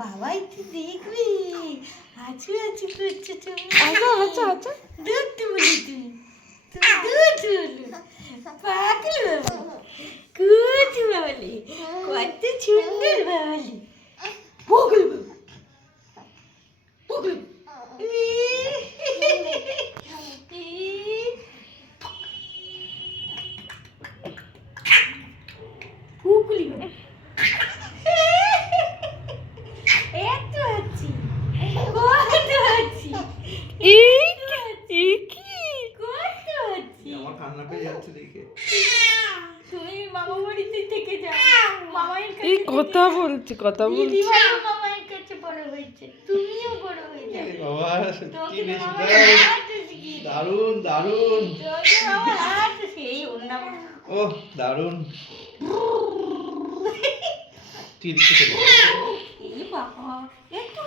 বাবাই তো দেখবি আছু আছু করছে তুমি। আচ্ছা আচ্ছা আচ্ছা দুধ বলি তুমি দুধ বলি পাগল কুচ বাবলি কত সুন্দর বাবলি পাগল পাগল হুকুলি এত আছি কত আছি এই কি কত আছি আমার কান্না পেয়ে যাচ্ছে দেখে। তুমি মামা বাড়িতে থেকে যাও মামার কাছে এই কথা বলছি দিদিভাই মামার কাছে বড় হয়েছে তুমিও বড় হয়ে যাবে বাবা সত্যি তোকে তো বেশ মামার হাত শিখিয়ে দেবে। দারুণ দারুণ। তোকে মামার হাত সেই অন্য ও দারুণ। তুই এদিকে চলে এই বাবা একটু